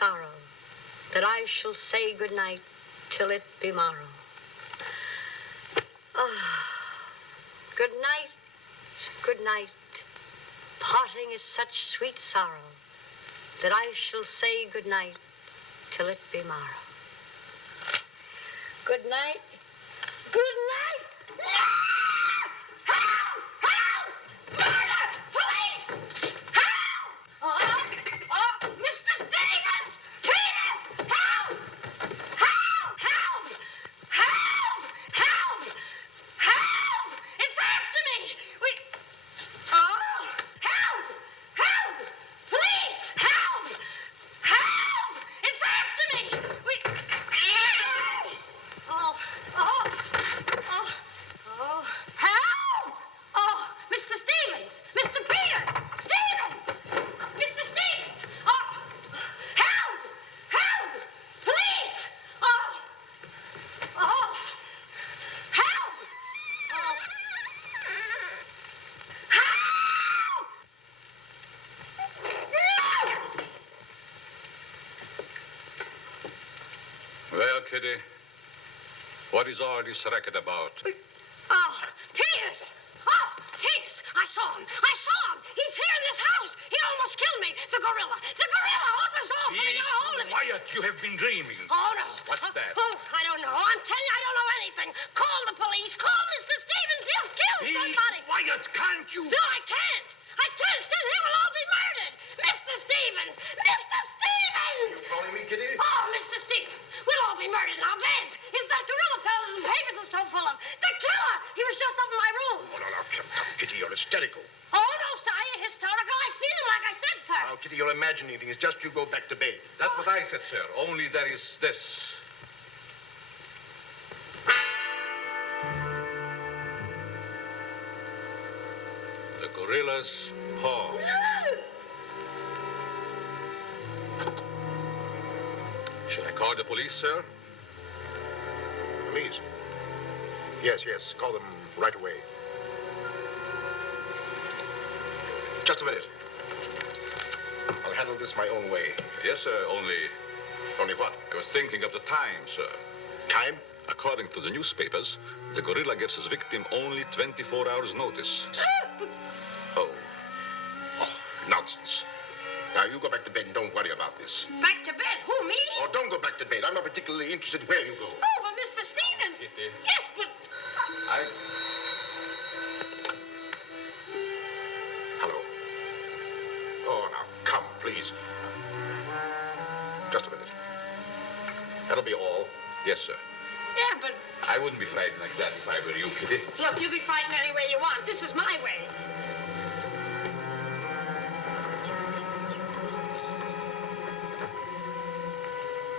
sorrow, that I shall say good night till it be morrow. Ah, good night, good night. Parting is such sweet sorrow, that I shall say good night till it be morrow. Good night. Good night. No! Help! Help! Murder! Police! Help! Oh, Mr. Stevens! Peter! Help! Help! Help! Help! Help! Help! It's after me! Help! Help! Police! Help! Help! It's after me! Help! Oh, Mr. Stevens! Mr. Peters! Stevens! Mr. Stevens! Oh, help! Help! Police! Help! Help! Help! Well, Kitty, what is all this racket about? Peters! Oh, Peters! I saw him! I saw him! He's here in this house! He almost killed me! The gorilla! The gorilla! Oh, it was awful! He got a hold of me! Quiet! You have been dreaming. Oh, no. What's that? Oh, I don't know. I'm telling you, I don't know anything. Call the police. Call Mr. Stevens. He'll kill somebody. Quiet! Can't you? No, I can't. I can't. Still, he will all be murdered. Mr. Stevens! Mr. Stevens! You calling me, Kitty? Oh, Mr. Stevens, we'll all be murdered in our beds. Is that gorilla fellow the papers are so full of? The killer! He was just up in my room. Oh, no, come, Kitty, you're hysterical. Oh, no, sir, I ain't hysterical. I've seen him like I said, sir. Now, Kitty, you're imagining things. Just you go back to bed. That's what I said, sir. Only there is this. The gorilla's paw. Shall I call the police, sir? Please. Yes, call them right away. Just a minute. I'll handle this my own way. Yes, sir, only Only what? I was thinking of the time, sir. Time? According to the newspapers, the gorilla gives his victim only 24 hours' notice. Oh, nonsense. Now, you go back to bed and don't worry about this. Back to bed? Who, me? Oh, don't go back to bed. I'm not particularly interested where you go. Oh, but Mr. Stevens. Kitty. Yes, but... Hello. Oh, now, come, please. Just a minute. That'll be all. Yes, sir. Yeah, but... I wouldn't be frightened like that if I were you, Kitty. Look, you be fighting any way you want. This is my way.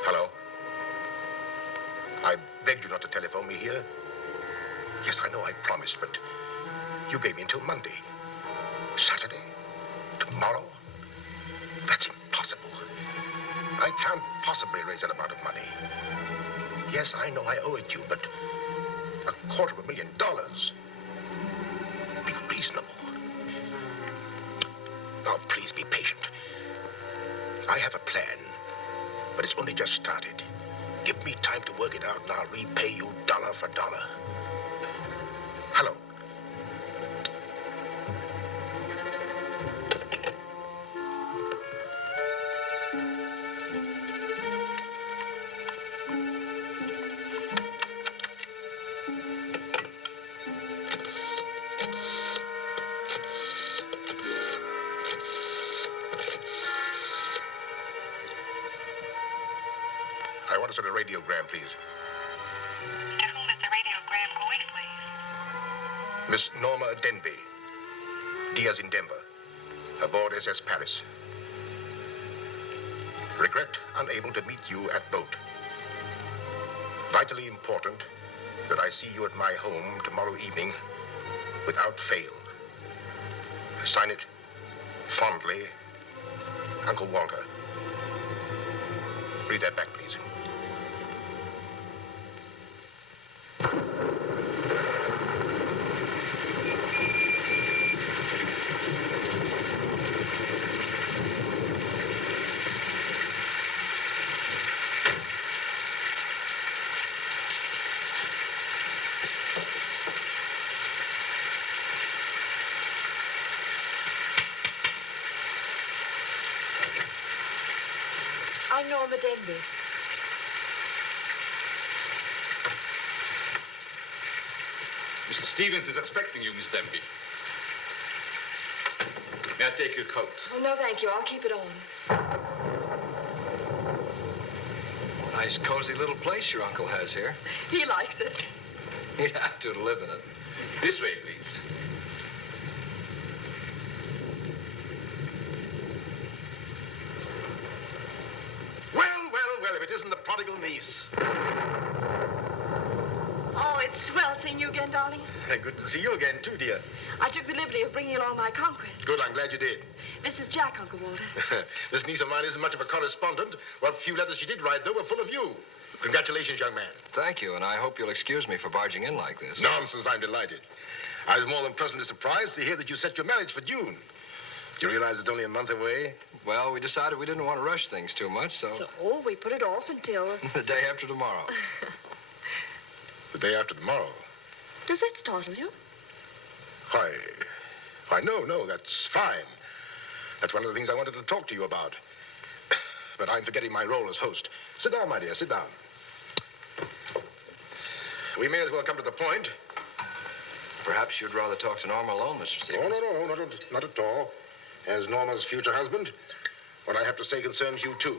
Hello. I begged you not to telephone me here. Yes, I know I promised, but you gave me until Monday. Saturday? Tomorrow? That's impossible. I can't possibly raise that amount of money. Yes, I know I owe it you, but $250,000. Be reasonable. Now, please be patient. I have a plan, but it's only just started. Give me time to work it out, and I'll repay you dollar for dollar. Hello. I want to send a radiogram, please. To whom is the radiogram going, please? Miss Norma Denby. Diaz in Denver. Aboard SS Paris. Regret unable to meet you at boat. Vitally important that I see you at my home tomorrow evening without fail. Sign it fondly, Uncle Walter. Read that back, please. Norma Denby. Mr. Stevens is expecting you, Miss Denby. May I take your coat? Oh, no, thank you. I'll keep it on. Nice, cozy little place your uncle has here. He likes it. He'd have to live in it. This way, please. Well, if it isn't the prodigal niece. Oh, it's swell seeing you again, darling. Good to see you again, too, dear. I took the liberty of bringing along my conquest. Good, I'm glad you did. This is Jack, Uncle Walter. This niece of mine isn't much of a correspondent. What few letters she did write, though, were full of you. Congratulations, young man. Thank you, and I hope you'll excuse me for barging in like this. Nonsense, I'm delighted. I was more than pleasantly surprised to hear that you set your marriage for June. Do you realize it's only a month away? Well, we decided we didn't want to rush things too much, so So we put it off until... the day after tomorrow. The day after tomorrow. Does that startle you? Why, no, that's fine. That's one of the things I wanted to talk to you about. But I'm forgetting my role as host. Sit down, my dear, sit down. We may as well come to the point. Perhaps you'd rather talk to Norma alone, Mr. Stevens. Oh, no, not at all. As Norma's future husband, what I have to say concerns you, too.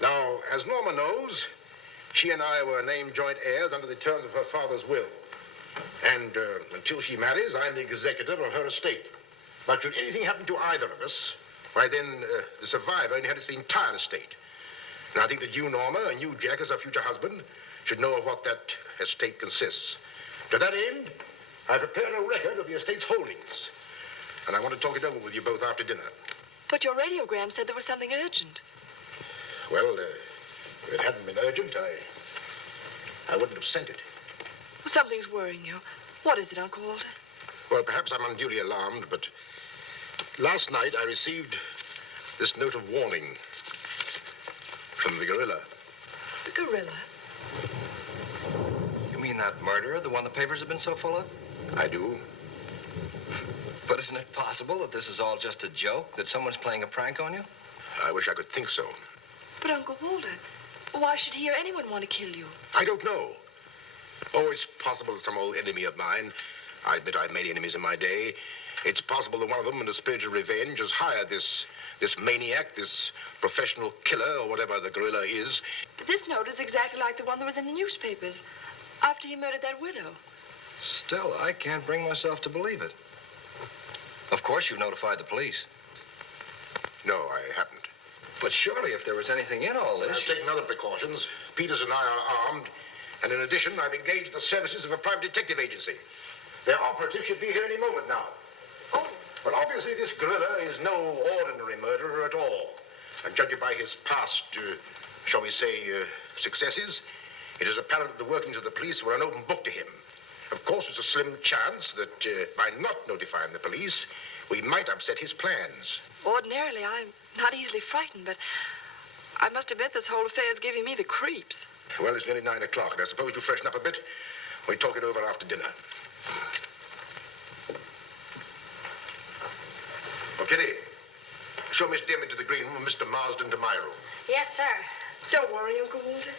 Now, as Norma knows, she and I were named joint heirs under the terms of her father's will. And until she marries, I'm the executor of her estate. But should anything happen to either of us, why then the survivor inherits the entire estate. And I think that you, Norma, and you, Jack, as her future husband, should know of what that estate consists. To that end, I prepared a record of the estate's holdings. And I want to talk it over with you both after dinner. But your radiogram said there was something urgent. Well, if it hadn't been urgent, I wouldn't have sent it. Something's worrying you. What is it, Uncle Walter? Well, perhaps I'm unduly alarmed, but last night I received this note of warning from the gorilla. The gorilla? You mean that murderer, the one the papers have been so full of? I do. But isn't it possible that this is all just a joke, that someone's playing a prank on you? I wish I could think so. But, Uncle Walter, why should he or anyone want to kill you? I don't know. Oh, it's possible that some old enemy of mine, I admit I've many enemies in my day, it's possible that one of them, in a spirit of revenge, has hired this maniac, this professional killer, or whatever the gorilla is. This note is exactly like the one that was in the newspapers after he murdered that widow. Still, I can't bring myself to believe it. Of course, you've notified the police. No, I haven't. But surely, if there was anything in all this... I've taken other precautions. Peters and I are armed. And in addition, I've engaged the services of a private detective agency. Their operative should be here any moment now. Oh. Well, obviously, this gorilla is no ordinary murderer at all. And judging by his past, shall we say, successes, it is apparent that the workings of the police were an open book to him. Of course, there's a slim chance that by not notifying the police, we might upset his plans. Ordinarily, I'm not easily frightened, but I must admit this whole affair is giving me the creeps. Well, it's nearly 9 o'clock, and I suppose you freshen up a bit. We talk it over after dinner. Oh, Kitty, show Miss Denby to the green room and Mr. Marsden to my room. Yes, sir. Don't worry, Uncle Walter.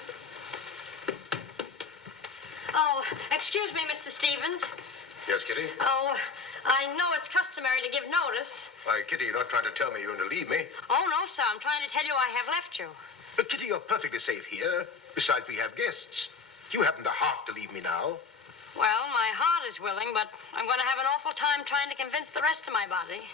Oh, excuse me, Mr. Stevens. Yes, Kitty? Oh, I know it's customary to give notice. Why, Kitty, you're not trying to tell me you're going to leave me. Oh, no, sir. I'm trying to tell you I have left you. But, Kitty, you're perfectly safe here. Besides, we have guests. You haven't the heart to leave me now. Well, my heart is willing, but I'm going to have an awful time trying to convince the rest of my body.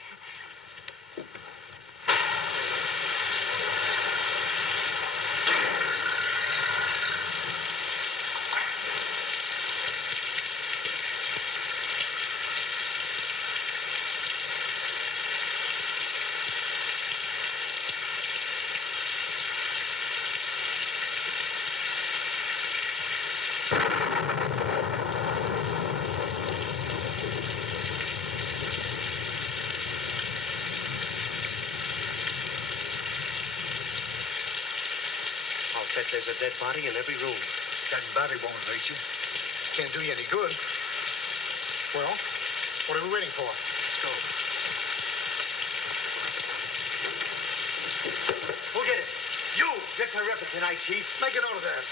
Bet there's a dead body in every room. That body won't hurt you. Can't do you any good. Well, what are we waiting for? Let's go. Who did it? You! You're terrific tonight, Chief. Make a note of that.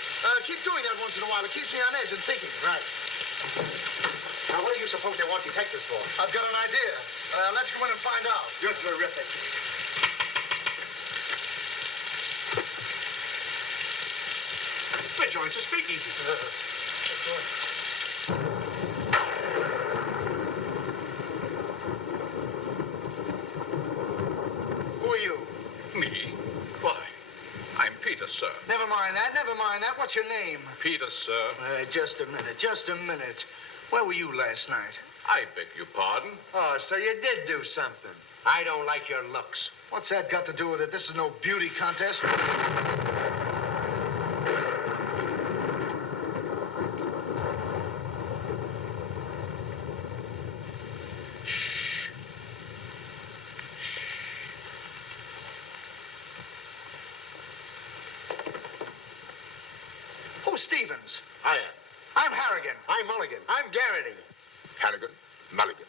Keep doing that once in a while. It keeps me on edge and thinking. Right. Now, what do you suppose they want detectives for? I've got an idea. Let's go in and find out. You're terrific. Joins the speakeasy. Who are you? Me? Why? I'm Peter, sir. Never mind that. What's your name? Peter, sir. Just a minute. Where were you last night? I beg your pardon. Oh, so you did do something. I don't like your looks. What's that got to do with it? This is no beauty contest. Who's Stevens? I am. I'm Harrigan. I'm Mulligan. I'm Garrity. Harrigan, Mulligan,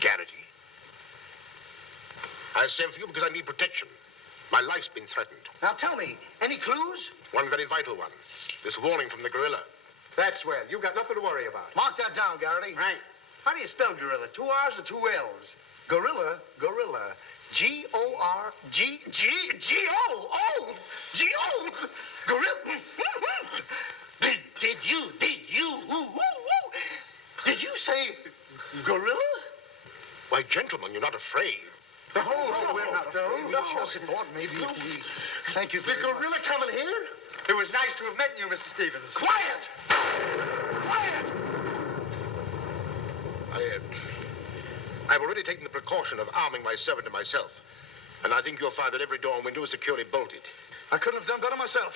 Garrity. I sent for you because I need protection. My life's been threatened. Now tell me, any clues? One very vital one. This warning from the gorilla. That's swell. You got nothing to worry about. Mark that down, Garrity. Right. How do you spell gorilla? 2 R's or 2 L's? Gorilla. G-O-R-G-G-G-O. G-O. Gorilla. Did you say gorilla? Why, gentlemen, you're not afraid. We're not afraid. We just thought maybe if we... Thank you very The gorilla much. coming here? It was nice to have met you, Mr. Stevens. Quiet! Quiet! I've already taken the precaution of arming my servant and myself. And I think you'll find that every door and window is securely bolted. I couldn't have done better myself.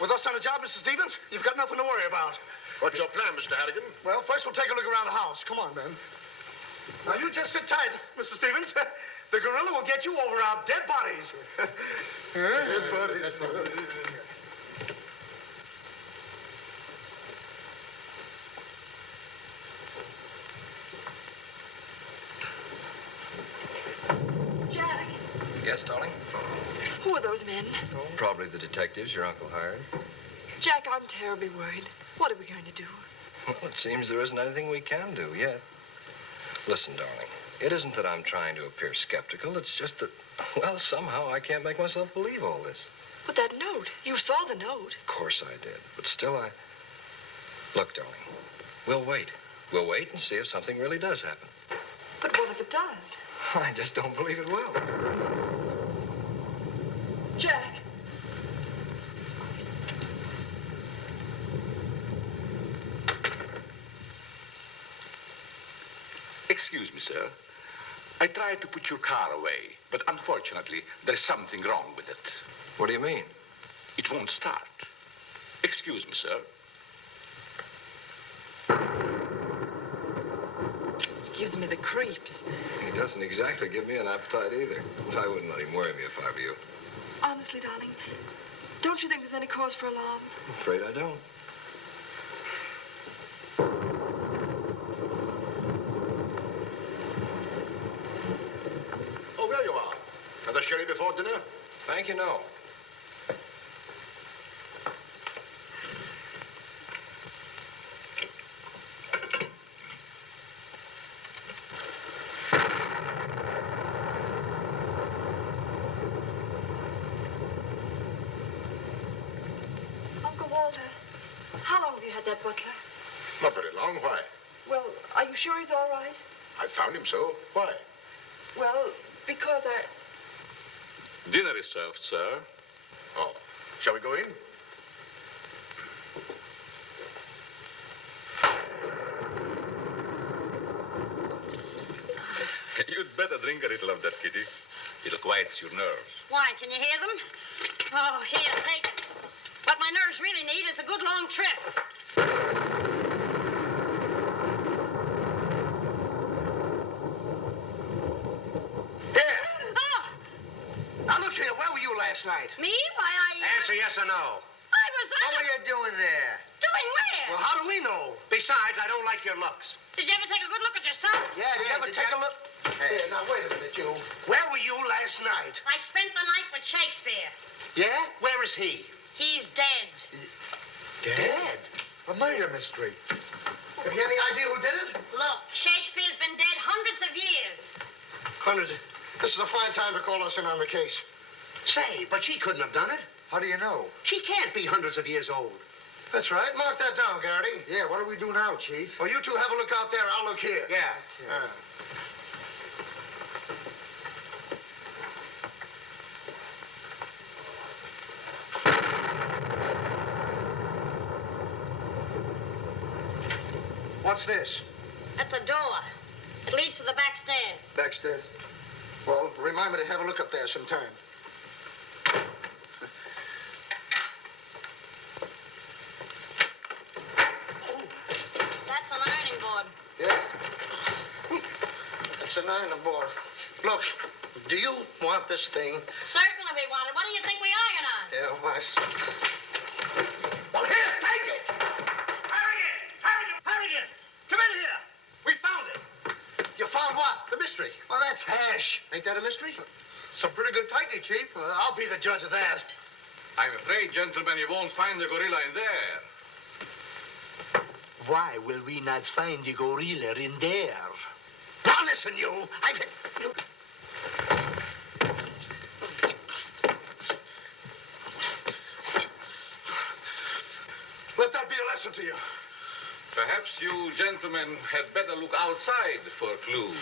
With us on the job, Mr. Stevens, you've got nothing to worry about. What's your plan, Mr. Harrigan? Well, first we'll take a look around the house. Come on, Ben. Now, you just sit tight, Mr. Stevens. The gorilla will get you over our dead bodies. Dead bodies. Jack, Yes, darling? who are those men? Probably the detectives your uncle hired. Jack, I'm terribly worried. What are we going to do? Well, it seems there isn't anything we can do yet. Listen, darling, it isn't that I'm trying to appear skeptical. It's just that, well, somehow I can't make myself believe all this. But that note, you saw the note. Of course I did, but still Look, darling, we'll wait. We'll wait and see if something really does happen. But what if it does? I just don't believe it will. Jack. Excuse me, sir. I tried to put your car away, but unfortunately, there's something wrong with it. What do you mean? It won't start. Excuse me, sir. Gives me the creeps. He doesn't exactly give me an appetite either. I wouldn't let him worry me if I were you. Honestly, darling, don't you think there's any cause for alarm? I'm afraid I don't. Oh, there you are. Another sherry before dinner? Thank you, no. Uncle Walter, how long have you had that butler? Not very long. Why? Well, are you sure he's all right? I found him so. Why? Well, because I... Dinner is served, sir. Oh, shall we go in? You'd better drink a little of that, Kitty. It'll quiet your nerves. Why, can you hear them? Oh, here, take it. What my nerves really need is a good long trip. Here. Oh, Now, look here. Where were you last night? me? Why, Answer yes or no. I was... What were you doing there? Doing where? Well, how do we know? Besides, I don't like your looks. Did you ever take a good look at yourself? Yeah, did you ever take a look? Hey. Here, now, wait a minute, you. Where were you last night? I spent the night with Shakespeare. Yeah? Where is he? He's dead. Dead? A murder mystery. Have you any idea who did it? Look, Shakespeare's been dead hundreds of years. Hundreds. This is a fine time to call us in on the case. Say, but she couldn't have done it. How do you know? She can't be hundreds of years old. That's right. Mark that down, Garrity. Yeah, what do we do now, Chief? Well, you two have a look out there. I'll look here. Yeah. What's this? That's a door. It leads to the back stairs. Backstairs. Well, remind me to have a look up there sometime. That's an ironing board. Yes. That's an iron board. Look, do you want this thing? Certainly we want it. What do you think we iron on? Yeah, well, I see. Well, here, take it! Harrigan! Come in here! We found it! You found what? The mystery. Well, that's hash. Ain't that a mystery? Some pretty good fighting, Chief. I'll be the judge of that. I'm afraid, gentlemen, you won't find the gorilla in there. Why will we not find the gorilla in there? Now listen, you. Let that be a lesson to you. Perhaps you gentlemen had better look outside for clues.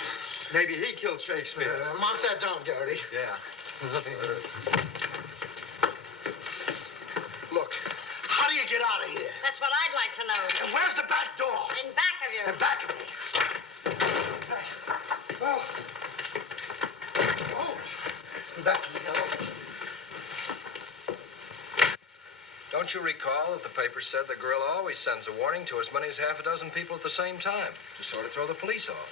Maybe he killed Shakespeare. Mark that down, Garrity. Yeah. Look, how do you get out of here? That's what I'd like to know. And where's the back door? In back of you. In back of me. Oh. In back of me. Oh. Don't you recall that the paper said the gorilla always sends a warning to as many as half a dozen people at the same time to sort of throw the police off?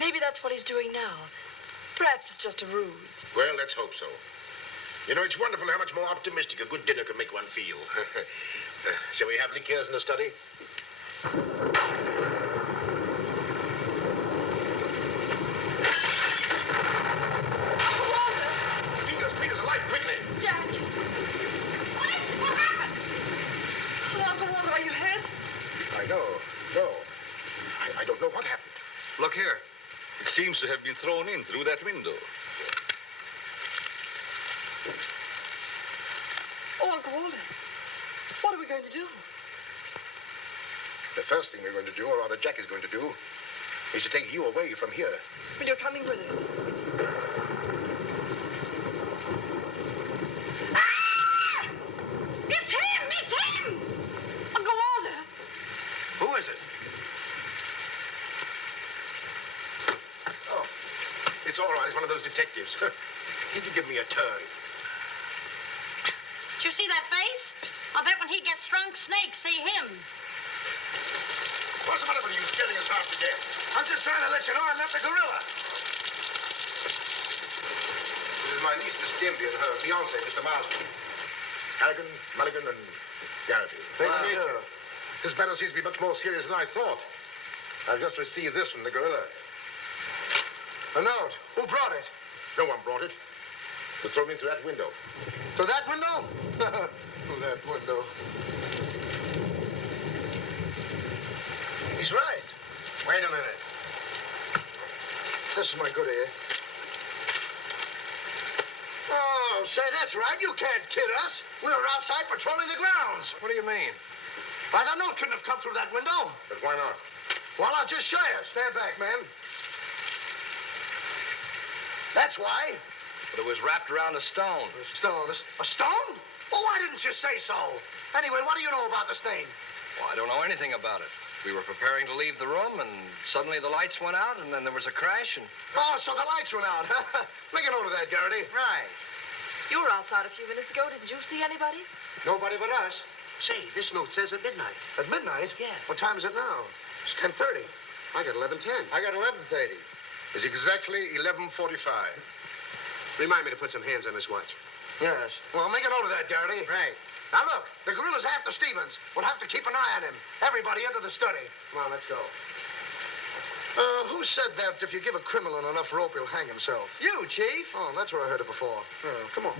Maybe that's what he's doing now. Perhaps it's just a ruse. Well, let's hope so. You know, it's wonderful how much more optimistic a good dinner can make one feel. Shall we have liqueurs in the study? Peter's alive, quickly! Jack! What is it? What happened? Oh, Uncle Walter, are you hurt? I know. No. I don't know what happened. Look here. It seems to have been thrown in through that window. Oh, Uncle Walter, what are we going to do? The first thing we're going to do, or rather Jack is going to do, is to take you away from here. Well, you're coming with us. Ah! It's him! It's him! Uncle Walter! Who is it? Oh, it's all right. It's one of those detectives. He can give me a turn. Did you see that face? I'll bet when he gets drunk, snakes see him. What's the matter with you scaring us half to death? I'm just trying to let you know I met the gorilla. This is my niece, Miss Denby, and her fiancé, Mr. Marsden. Harrigan, Mulligan, and Garrity. Thank you. This matter seems to be much more serious than I thought. I've just received this from the gorilla. A note. Who brought it? No one brought it. It was thrown in through that window. To that window? Through that window. He's right. Wait a minute. This is my good ear. Oh, say, that's right. You can't kid us. We were outside patrolling the grounds. What do you mean? Why, the note couldn't have come through that window. But why not? Well, I'll just show you. Stand back, man. That's why. But it was wrapped around a stone. A stone. A stone? Well, why didn't you say so? Anyway, what do you know about this thing? Well, I don't know anything about it. We were preparing to leave the room, and suddenly the lights went out, and then there was a crash, and... Oh, so the lights went out. Make a note of that, Garrity. Right. You were outside a few minutes ago. Didn't you see anybody? Nobody but us. Say, this note says at midnight. At midnight? Yeah. What time is it now? It's 10:30. I got 11:10. I got 11:30. It's exactly 11:45. Remind me to put some hands on this watch. Yes. Well, make a note of that, Garrity. Right. Now, look, the gorilla's after Stevens. We'll have to keep an eye on him. Everybody into the study. Come on, let's go. Who said that if you give a criminal enough rope, he'll hang himself? You, Chief. Oh, that's where I heard it before. Come on.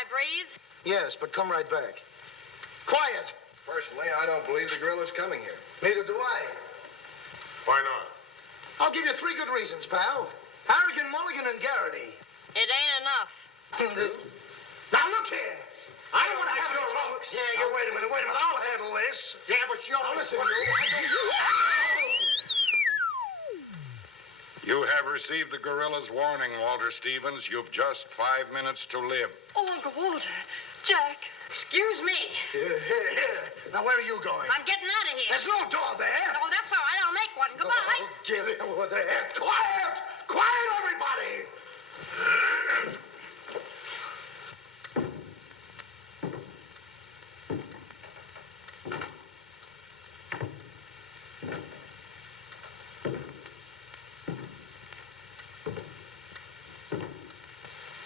I breathe? Yes, but come right back. Quiet. Personally, I don't believe the gorilla's coming here. Neither do I. Why not? I'll give you 3 good reasons, pal. Harrigan, Mulligan, and Garrity. It ain't enough. Now, look here. I don't want to have your troubles. Yeah, wait a minute. I'll handle this. Yeah, but sure. Now, listen, You have received the gorilla's warning, Walter Stevens. You've just 5 minutes to live. Oh, Uncle Walter. Jack. Excuse me. Here. Now, where are you going? I'm getting out of here. There's no door there. Oh, that's all right. I'll make one. Goodbye. Oh, get it over there. Quiet! Quiet, everybody!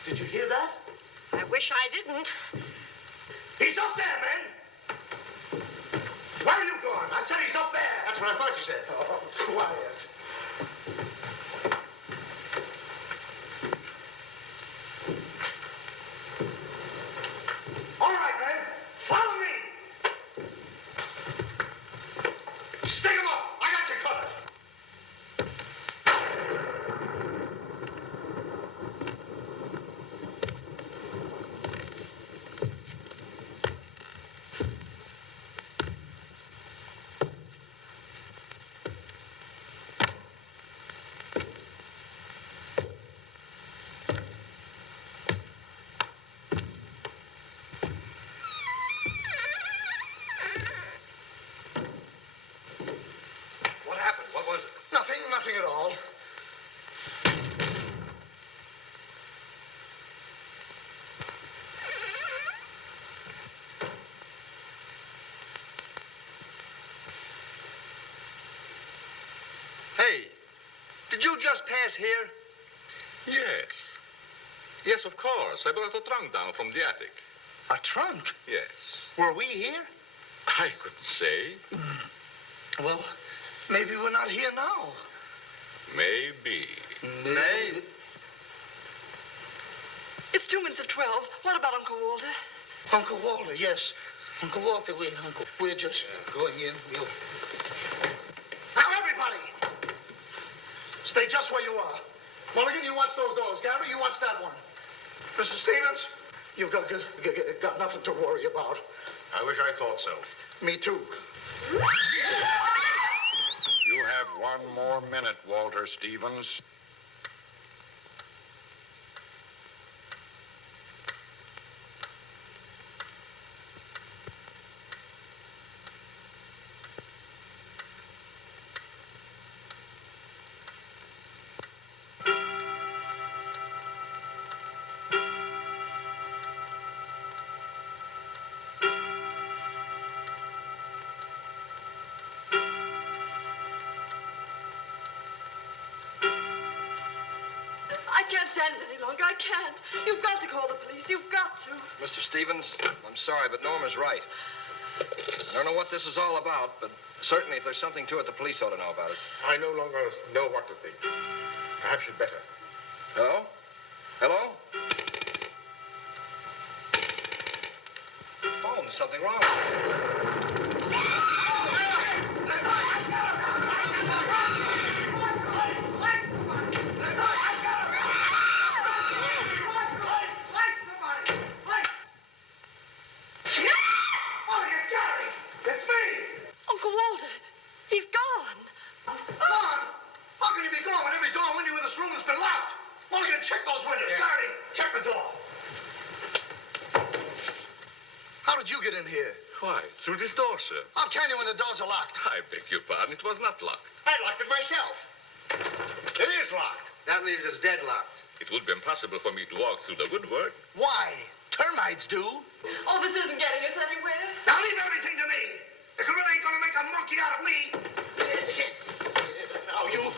Did you hear that? I wish I didn't. He's up there, man! Where are you going? I said he's up there! That's what I thought you said. Oh, quiet. All right, man. Follow me! Stick him up! I got you covered! What happened? What was it? Nothing at all. Hey, did you just pass here? Yes. Yes, of course. I brought a trunk down from the attic. A trunk? Yes. Were we here? I couldn't say. Well, maybe we're not here now. Maybe. Maybe. It's 2 minutes of 12. What about Uncle Walter? Uncle Walter, yes. Uncle Walter, we're just going in. Now, everybody! Stay just where you are. Mulligan, you watch those doors. Gary, you watch that one. Mr. Stevens, you've got nothing to worry about. I wish I thought so. Me too. You have 1 more minute, Walter Stevens. I can't stand it any longer. I can't. You've got to call the police. You've got to. Mr. Stevens, I'm sorry, but Norma's right. I don't know what this is all about, but certainly if there's something to it, the police ought to know about it. I no longer know what to think. Perhaps you'd better. Hello? Hello? Phone, there's something wrong. Uncle Walter, he's gone. Gone? How can he be gone when every door and window in this room has been locked? Mulligan, check those windows. Gary, check the door. How did you get in here? Why, through this door, sir. How can you when the doors are locked? I beg your pardon. It was not locked. I locked it myself. It is locked. That leaves us deadlocked. It would be impossible for me to walk through the woodwork. Why? Termites do. Oh, this isn't getting us anywhere. Now leave everything to me. The gorilla ain't gonna make a monkey out of me. Now you.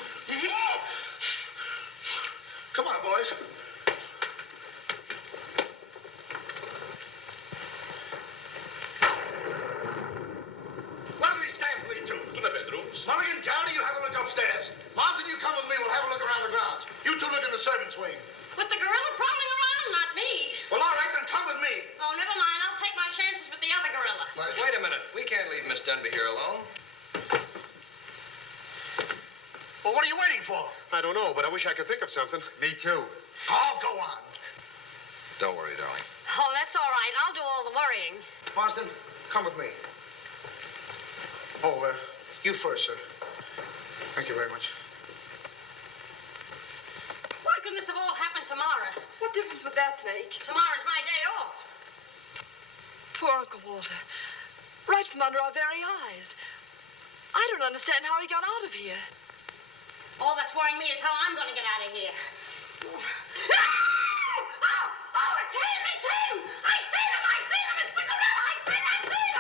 Come on, boys. Where do these stairs lead to? To the bedrooms. Mulligan, Gary, you have a look upstairs. Marsden, you come with me. We'll have a look around the grounds. You two look in the servants' wing. With the gorilla prowling around, not me. Well, all right, then come with me. Denby here alone. Well, what are you waiting for? I don't know, but I wish I could think of something. Me too. Oh, go on. Don't worry, darling. Oh, that's all right. I'll do all the worrying. Marsden, come with me. Oh, you first, sir. Thank you very much. Why couldn't this have all happened tomorrow? What difference would that make? Tomorrow's my day off. Poor Uncle Walter. Right from under our very eyes. I don't understand how he got out of here. All that's worrying me is how I'm going to get out of here. Oh, it's him! It's him! I seen him! I seen him! It's the gorilla! I seen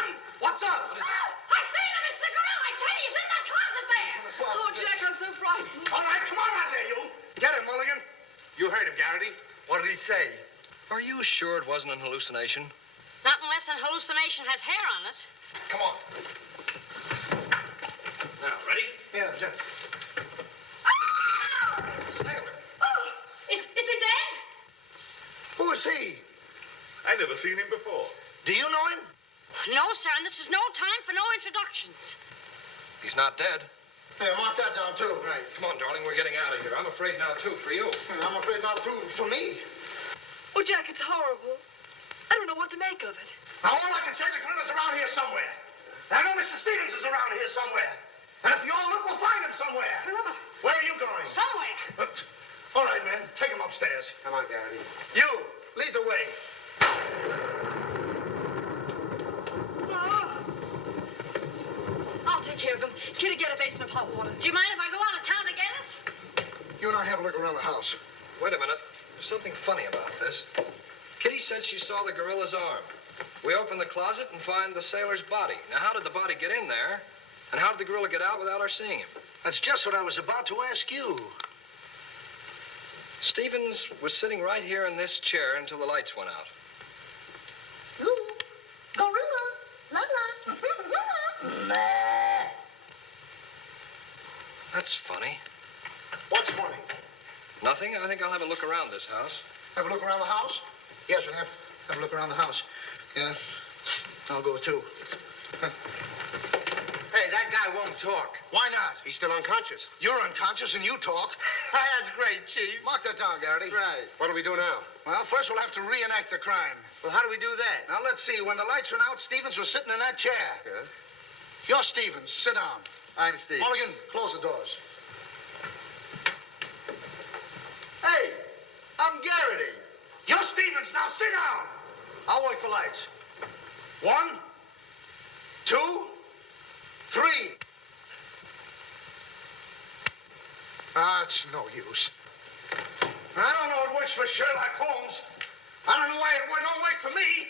him! What's up? Oh, I seen him! It's the gorilla! I tell you, he's in that closet there! Oh, Jack, I'm so frightened. All right, come on out there, you. Get him, Mulligan. You heard him, Garrity. What did he say? Are you sure it wasn't an hallucination? Not unless an hallucination has hair on it. Come on. Now, ready? Yeah, sure. Oh, is he dead? Who is he? I never seen him before. Do you know him? No, sir, and this is no time for no introductions. He's not dead. Yeah, mark that down, too. Right. Come on, darling, we're getting out of here. I'm afraid now, too, for you. I'm afraid not, too, for me. Oh, Jack, it's horrible. I don't know what to make of it. Now, all I can say, the gorilla's around here somewhere. I know Mr. Stevens is around here somewhere. And if you all look, we'll find him somewhere. Where are you going? Somewhere. All right, man. Take him upstairs. Come on, Garrity. You, lead the way. I'll take care of him. Kitty, get a basin of hot water. Do you mind if I go out of town to get it? You and I have a look around the house. Wait a minute. There's something funny about this. Kitty said she saw the gorilla's arm. We open the closet and find the sailor's body. Now, how did the body get in there? And how did the gorilla get out without our seeing him? That's just what I was about to ask you. Stevens was sitting right here in this chair until the lights went out. Ooh, gorilla. La la. Nah. That's funny. What's funny? Nothing. I think I'll have a look around this house. Have a look around the house? Yes, we'll have a look around the house. Yeah. I'll go too. Hey, that guy won't talk. Why not? He's still unconscious. You're unconscious and you talk. That's great, Chief. Mark that down, Garrity. Right. What do we do now? Well, first we'll have to reenact the crime. Well, how do we do that? Now, let's see. When the lights went out, Stevens was sitting in that chair. Yeah? You're Stevens. Sit down. I'm Steve. Mulligan, close the doors. Hey, I'm Garrity. You're Stevens. Now sit down. I'll wait for lights. 1, 2, 3. It's no use. I don't know it works for Sherlock Holmes. I don't know why it don't work for me.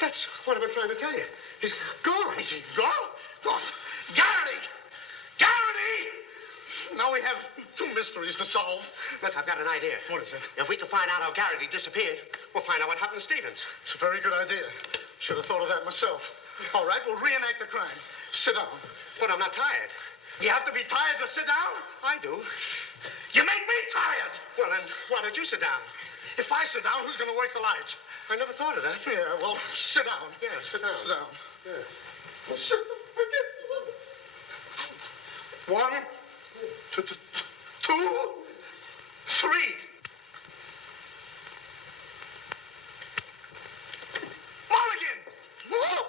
That's what I've been trying to tell you. He's gone. Is he gone? Gone. Garrity! Garrity! Now we have 2 mysteries to solve. Look, I've got an idea. What is it? If we can find out how Garrity disappeared, we'll find out what happened to Stevens. It's a very good idea. Should have thought of that myself. All right, we'll reenact the crime. Sit down. But I'm not tired. You have to be tired to sit down? I do. You make me tired. Well, then, why don't you sit down? If I sit down, who's going to work the lights? I never thought of that. Yeah, well, sit down. Yeah, sit down. Sit down. Yeah. Sit down. 1, 2, 3. Mulligan! Whoa!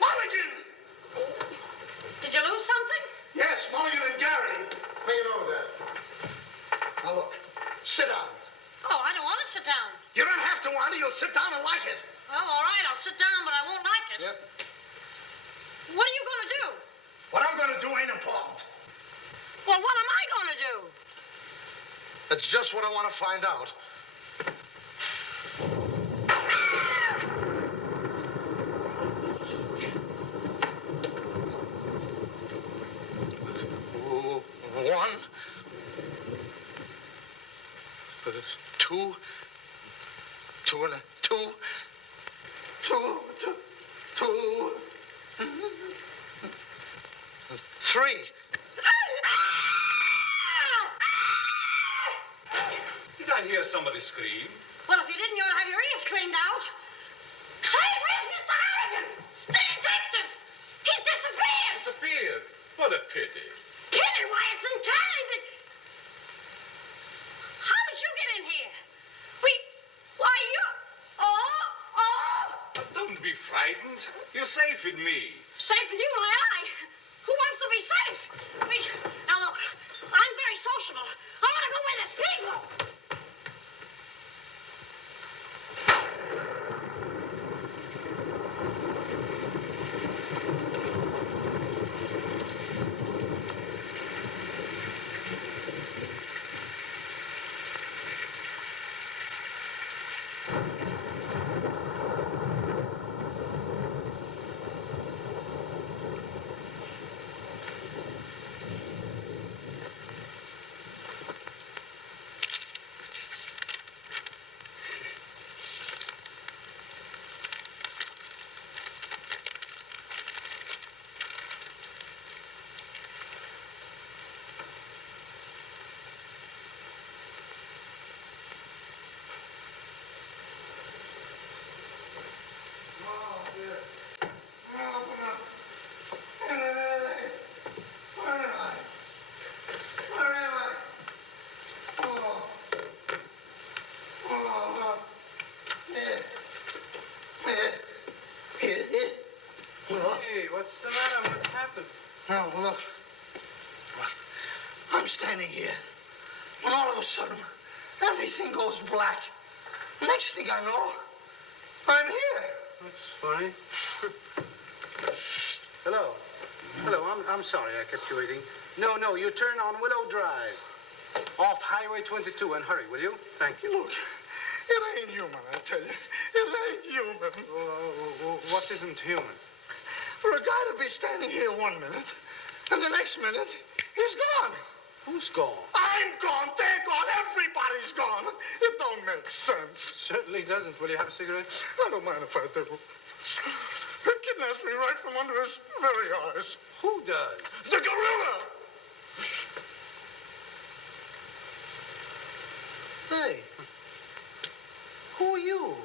Mulligan! Did you lose something? Yes, Mulligan and Garrity. Make a note of that. Now look, sit down. Oh, I don't want to sit down. You don't have to, Andy. You'll sit down and like it. Well, all right, I'll sit down, but I won't like it. Yep. What are you going to do? What I'm going to do ain't important. Well, what am I going to do? That's just what I want to find out. One, 2, 2 and 2, 3. Did I hear somebody scream? Well, if you didn't, you'll have your ears cleaned out. Say, where's Mr. Harrigan? What a pity. Pity? Why, it's entirely the... How did you get in here? Why, you... Oh! But don't be frightened. You're safe with me. Safe with you, my eye. Who wants to be safe? Now, look, I'm very sociable. I want to go where there's people. Hey, what's the matter? What's happened? Oh, look. I'm standing here, and all of a sudden, everything goes black. Next thing I know, I'm here. That's funny. Hello. Hello, I'm sorry I kept you waiting. No, you turn on Willow Drive. Off Highway 22, and hurry, will you? Thank you. Look, it ain't human, I tell you. It ain't human. What isn't human? For a guy to be standing here 1 minute, and the next minute, he's gone. Who's gone? I'm gone. They're gone. Everybody's gone. It don't make sense. Certainly doesn't. Will you have a cigarette? I don't mind if I do. He kidnaps me right from under his very eyes. Who does? The gorilla! Hey. Who are you?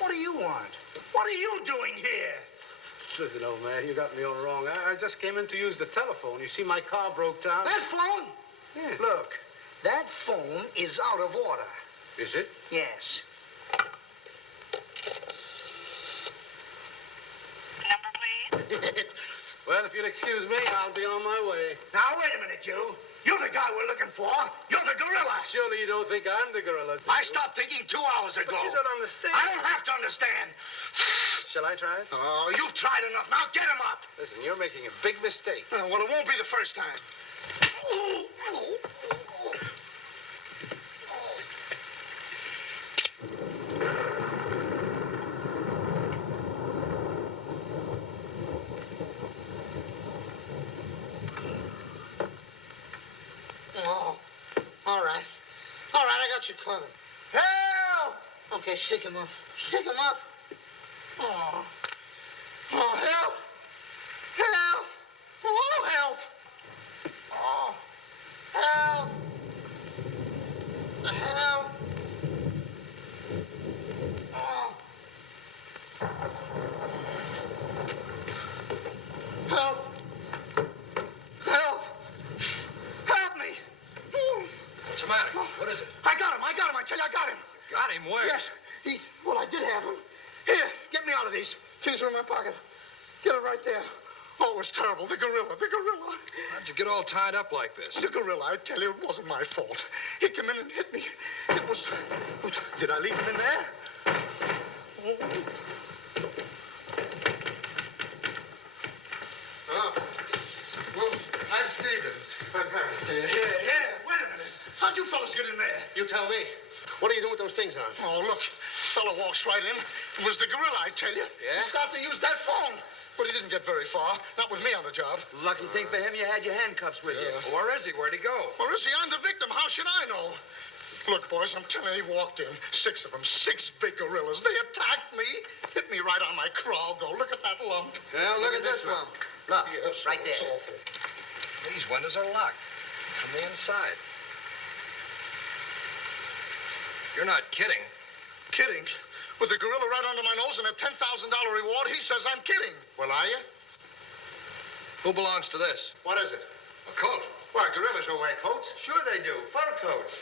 What do you want? What are you doing here? Listen, old man, you got me all wrong. I just came in to use the telephone. You see, my car broke down. That phone? Yeah. Look, that phone is out of order. Is it? Yes. Number, please. Well, if you'll excuse me, I'll be on my way. Now, wait a minute, you. You're the guy we're looking for. You're the gorilla. Surely you don't think I'm the gorilla, do you? I stopped thinking 2 hours ago. But you don't understand. I don't have to understand. Shall I try it? Oh, you've tried enough. Now get him up. Listen, you're making a big mistake. Well, it won't be the first time. Oh, all right. All right, I got you covered. Help! Okay, shake him up. Shake him up. Oh, help! Help! Oh, help! Oh, help! Help! Oh. Help! Help! Help me! What's the matter? What is it? I got him. I tell you, I got him. Got him where? Yes. Well, I did have him. Here, get me out of these. Keys are in my pocket. Get it right there. Oh, it was terrible. The gorilla. How'd you get all tied up like this? The gorilla, I tell you, it wasn't my fault. He came in and hit me. It was... Did I leave him in there? Oh. Well, I'm Stevens. Here. Wait a minute. How'd you fellas get in there? You tell me. What are you doing with those things on? Oh, look. Fella walks right in. It was the gorilla, I tell you. Yeah? He started to use that phone. But he didn't get very far. Not with me on the job. Lucky thing for him, you had your handcuffs with you. Well, where is he? Where'd he go? Where is he? I'm the victim. How should I know? Look, boys, I'm telling you, he walked in. 6 of them. 6 big gorillas. They attacked me. Hit me right on my crawl go. Look at that lump. Well, look at this lump. Look, Yes, right it's there. awful. These windows are locked from the inside. You're not kidding. Kidding? With the gorilla right under my nose and a $10,000 reward, he says I'm kidding. Well, are you? Who belongs to this? What is it? A coat. Why, gorillas don't wear coats. Sure they do. Fur coats.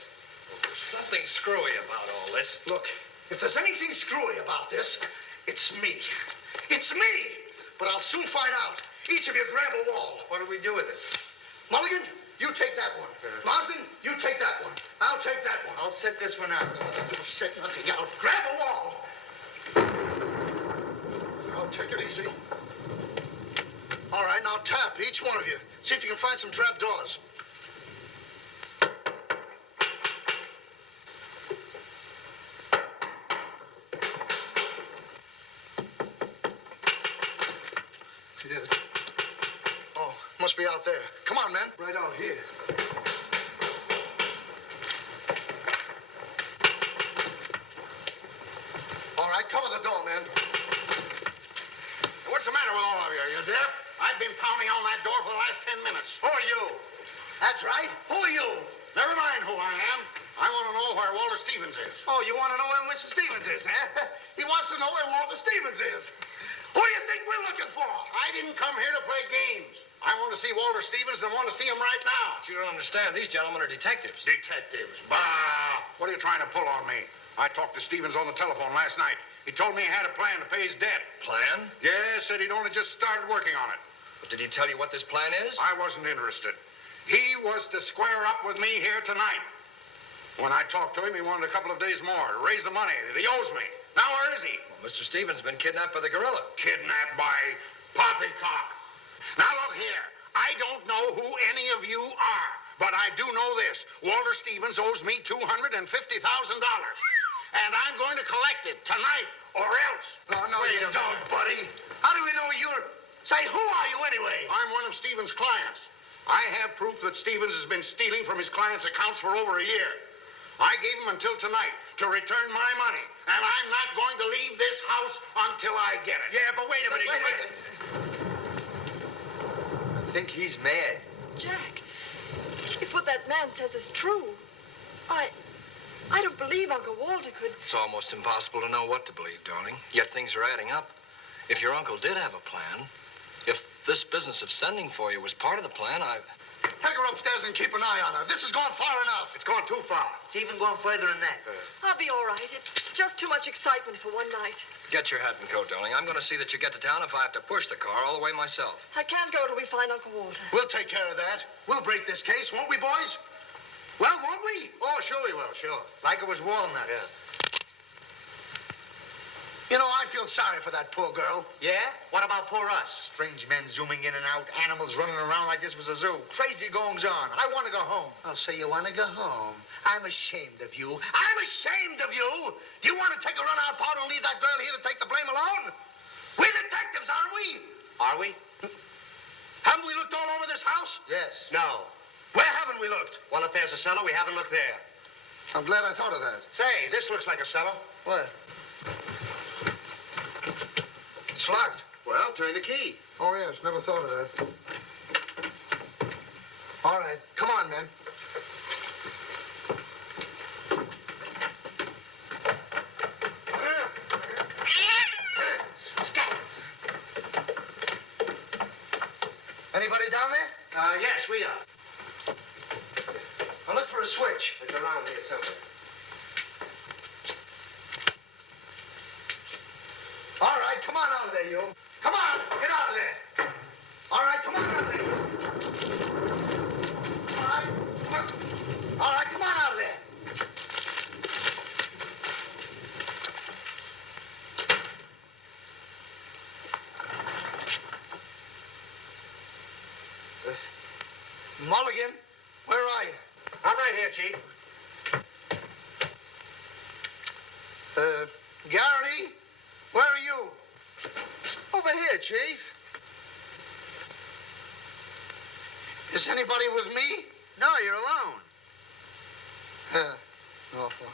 There's something screwy about all this. Look, if there's anything screwy about this, it's me. It's me! But I'll soon find out. Each of you grab a wall. What do we do with it? Mulligan, you take that one. Marsden, you take that one. I'll take that one. I'll set this one out. You'll set nothing out. Grab a wall. I'll take it easy. All right, now tap, each one of you. See if you can find some trap doors. You did it. Oh, must be out there. Come on, man. Right out here. All right, cover the door, man. What's the matter with all of you? You deaf? I've been pounding on that door for the last 10 minutes. Who are you? That's right. Who are you? Never mind who I am. I want to know where Walter Stevens is. Oh, you want to know where Mr. Stevens is, huh? He wants to know where Walter Stevens is. Who do you think we're looking for? I didn't come here to play games. I want to see Walter Stevens and want to see him right now. But you don't understand. These gentlemen are detectives. Detectives? Bah! What are you trying to pull on me? I talked to Stevens on the telephone last night. He told me he had a plan to pay his debt. Plan? Yes, said he'd only just started working on it. But did he tell you what this plan is? I wasn't interested. He was to square up with me here tonight. When I talked to him, he wanted a couple of days more to raise the money that he owes me. Now, where is he? Well, Mr. Stevens has been kidnapped by the gorilla. Kidnapped by Poppycock. Now, look here. I don't know who any of you are, but I do know this. Walter Stevens owes me $250,000. And I'm going to collect it tonight, or else. No, you don't, buddy. How do we know you're... Say, who are you anyway? I'm one of Stevens' clients. I have proof that Stevens has been stealing from his clients' accounts for over a year. I gave him until tonight to return my money, and I'm not going to leave this house until I get it. Yeah, but wait a minute. I think he's mad. Jack, if what that man says is true, I don't believe Uncle Walter could... It's almost impossible to know what to believe, darling. Yet things are adding up. If your uncle did have a plan, if this business of sending for you was part of the plan, Take her upstairs and keep an eye on her. This has gone far enough. It's gone too far. It's even going further than that. I'll be all right. It's just too much excitement for one night. Get your hat and coat, darling. I'm going to see that you get to town if I have to push the car all the way myself. I can't go till we find Uncle Walter. We'll take care of that. We'll break this case, won't we, boys? Well, won't we? Oh, sure we will, sure. Like it was walnuts. Yeah. You know, I feel sorry for that poor girl. Yeah? What about poor us? Strange men zooming in and out, animals running around like this was a zoo. Crazy goings on. I want to go home. Oh, so you want to go home? I'm ashamed of you. I'm ashamed of you. Do you want to take a run-out powder and leave that girl here to take the blame alone? We're detectives, aren't we? Are we? Haven't we looked all over this house? Yes. No. Where haven't we looked? Well, if there's a cellar, we haven't looked there. I'm glad I thought of that. Say, this looks like a cellar. What? It's locked. Well, turn the key. Oh, yes. Never thought of that. All right. Come on, man. Anybody down there? Yes, we are. I'll look for a switch. It's around here somewhere. All right, come on out of there, you. Come on, get out of there. All right, come on out of there. All right, come on. All right, come on out of there. Mulligan, where are you? I'm right here, Chief. Garrity, where are you? Over here, Chief. Is anybody with me? No, you're alone. Awful.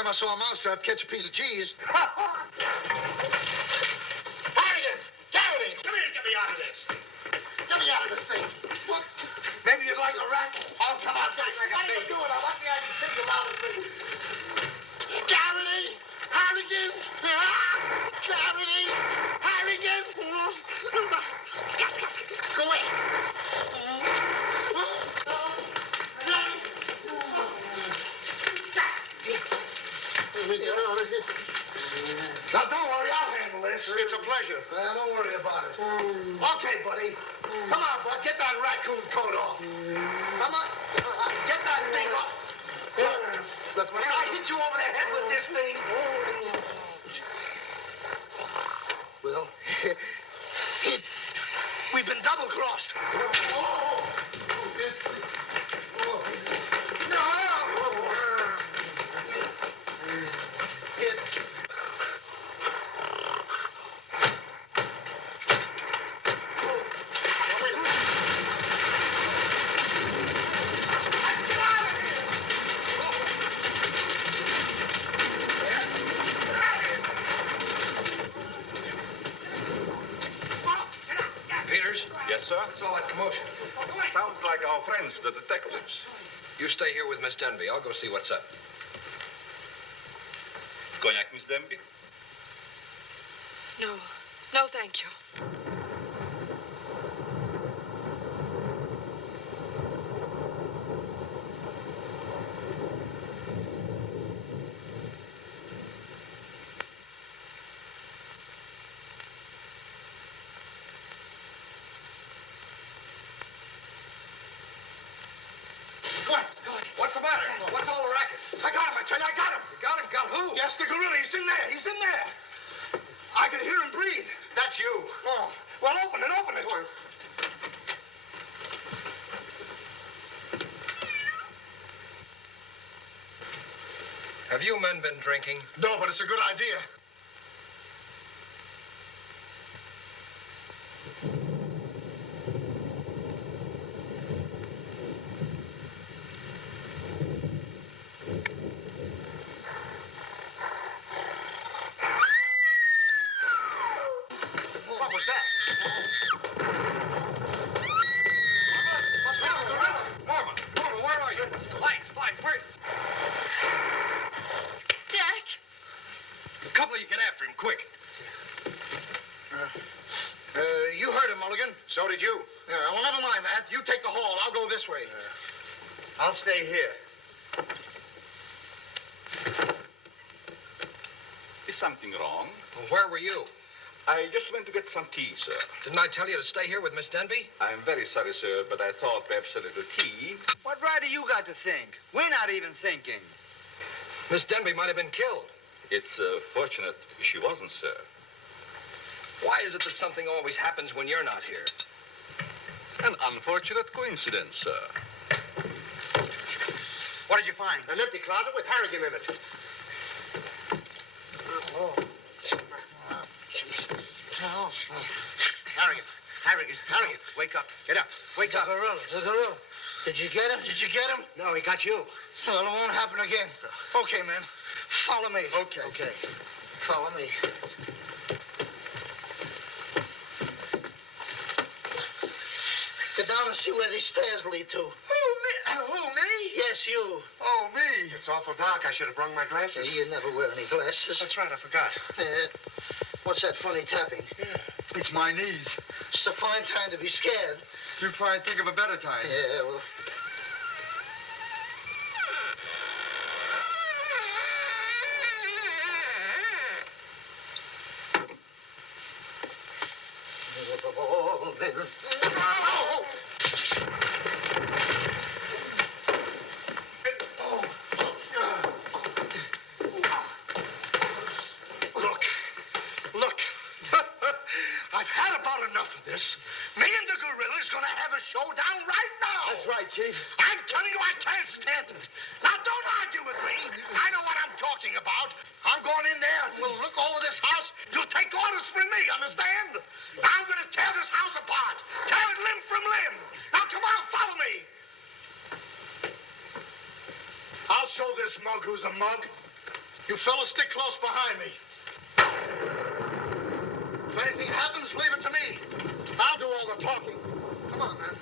time I saw a mousetrap catch a piece of cheese. Harrigan! Garrity! Come here and get me out of this. Get me out of this thing. What? Maybe you'd like a rat? Oh, come on, guys. What are you doing? I want me to think about it. Garrity! Harrigan! Garrity! Harrigan! Go away. Now, don't worry, I'll handle this. It's a pleasure. Don't worry about it. Okay, buddy. Come on, bud. Get that raccoon coat off. Come on. Get that thing off. Look, when I hit you over the head with this thing... Well, we've been double-crossed. Yes, sir? What's all that commotion? Sounds like our friends, the detectives. You stay here with Miss Denby. I'll go see what's up. Cognac, Miss Denby? No. No, thank you. What's the matter? What's all the racket? I got him, I tell you, I got him. You got him? Got who? Yes, the gorilla. He's in there. He's in there. I can hear him breathe. That's you. Oh, well, open it, open it. Have you men been drinking? No, but it's a good idea. What was that? Norman, where are you? Lights, where? Jack! A couple of you get after him, quick. You heard him, Mulligan. So did you. Yeah, well, never mind that. You take the hall. I'll go this way. I'll stay here. Is something wrong? Well, where were you? I just went to get some tea, sir. Didn't I tell you to stay here with Miss Denby? I'm very sorry, sir, but I thought perhaps a little tea. What right do you got to think? We're not even thinking. Miss Denby might have been killed. It's fortunate she wasn't, sir. Why is it that something always happens when you're not here? An unfortunate coincidence, sir. What did you find? An empty closet with Harrigan in it. Harrigan, wake up. Get up. Wake up. The gorilla. Did you get him? No, he got you. Well, it won't happen again. Okay, man. Follow me. Okay. Follow me. Get down and see where these stairs lead to. Who, me? Yes, you. Oh, me. It's awful dark. I should have brought my glasses. You never wear any glasses. That's right, I forgot. What's that funny tapping? It's my knees. It's a fine time to be scared. You try and think of a better time. Yeah, well... Look. I've had about enough of this. Me and the gorilla's gonna have a showdown right now. That's right, Chief. I'm telling you, I can't stand it. Now, don't argue with me. I know what I'm talking about. I'm going in there and we'll look over this house. You'll take orders from me, understand? I'm gonna tear this house apart. Tear it limb from limb. Now, come on, follow me. I'll show this mug who's a mug. fellas stick close behind me. If anything happens, leave it to me. I'll do all the talking. Come on, man.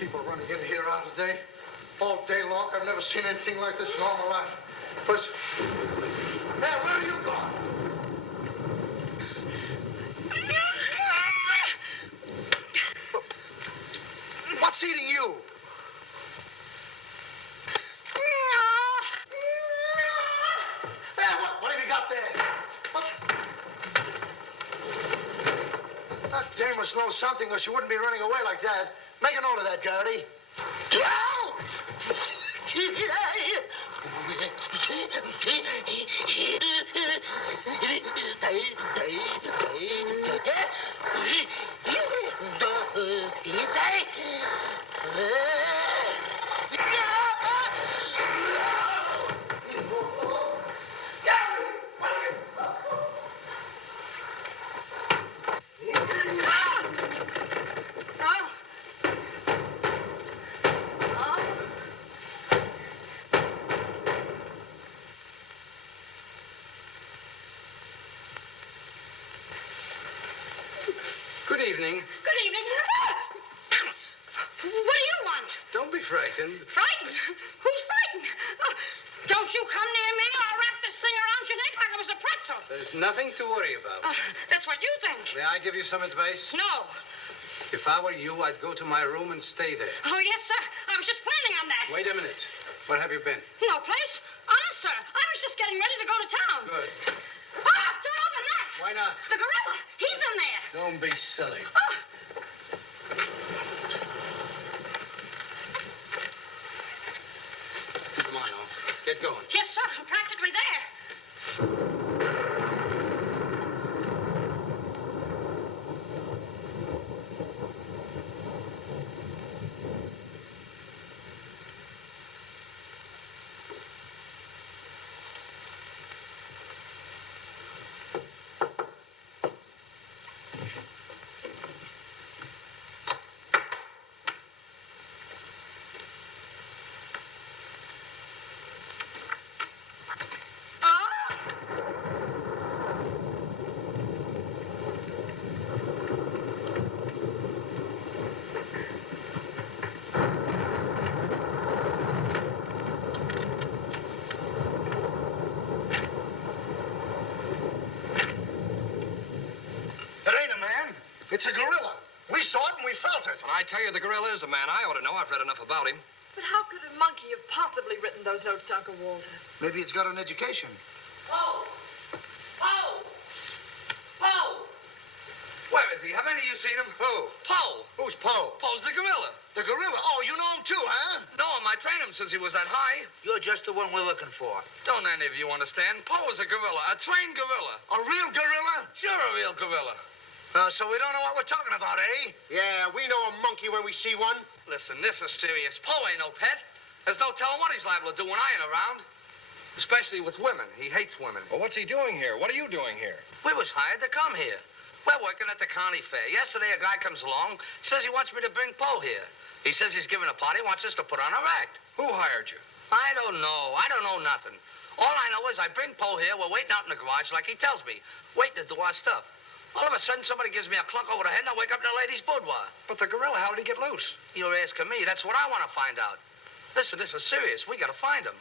People running in here out today, all day long. I've never seen anything like this in all my life. First, hey, where are you going? What's eating you? Hey, what have you got there? What? That dame must know something or she wouldn't be running away like that. Make a note of that, Garrity. Good evening. Good evening. What do you want? Don't be frightened. Frightened? Who's frightened? Don't you come near me or I'll wrap this thing around your neck like it was a pretzel. There's nothing to worry about. That's what you think. May I give you some advice? No. If I were you, I'd go to my room and stay there. Oh, yes, sir. I was just planning on that. Wait a minute. Where have you been? No place. Honest, sir. I was just getting ready to go to town. Good. Don't open that. Why not? The gorilla. He's in there. Don't be silly. Come on, now. Get going. Yes, sir. I'm practically there. It's a gorilla. We saw it and we felt it. When I tell you the gorilla is a man, I ought to know. I've read enough about him. But how could a monkey have possibly written those notes to Uncle Walter? Maybe it's got an education. Poe! Poe! Poe! Where is he? Have any of you seen him? Who? Poe! Who's Poe? Poe's the gorilla. The gorilla? Oh, you know him too, huh? No, I trained him since he was that high. You're just the one we're looking for. Don't any of you understand? Poe is a gorilla, a trained gorilla. A real gorilla? Sure, a real gorilla. So we don't know what we're talking about, eh? Yeah, we know a monkey when we see one. Listen, this is serious. Poe ain't no pet. There's no telling what he's liable to do when I ain't around. Especially with women. He hates women. Well, what's he doing here? What are you doing here? We was hired to come here. We're working at the county fair. Yesterday, a guy comes along, says he wants me to bring Poe here. He says he's giving a party, wants us to put on our act. Who hired you? I don't know. I don't know nothing. All I know is I bring Poe here. We're waiting out in the garage like he tells me. Waiting to do our stuff. All of a sudden, somebody gives me a clunk over the head, and I wake up in a lady's boudoir. But the gorilla, how did he get loose? You're asking me. That's what I want to find out. Listen, this is serious. We got to find him.